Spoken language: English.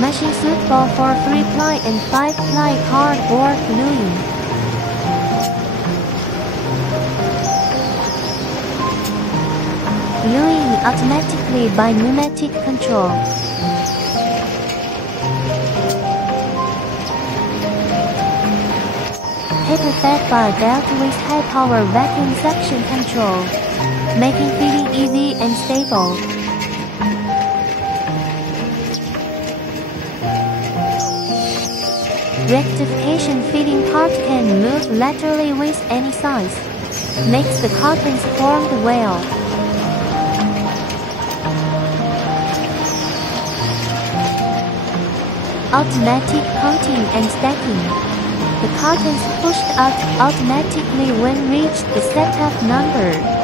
machine suitable for 3-ply and 5-ply cardboard gluing. Gluing automatically by pneumatic control. Paper fed by a belt with high-power vacuum suction control, making feeding easy and stable. Rectification feeding part can move laterally with any size. Makes the cartons formed well. Automatic counting and stacking. The cartons pushed out automatically when reached the setup number.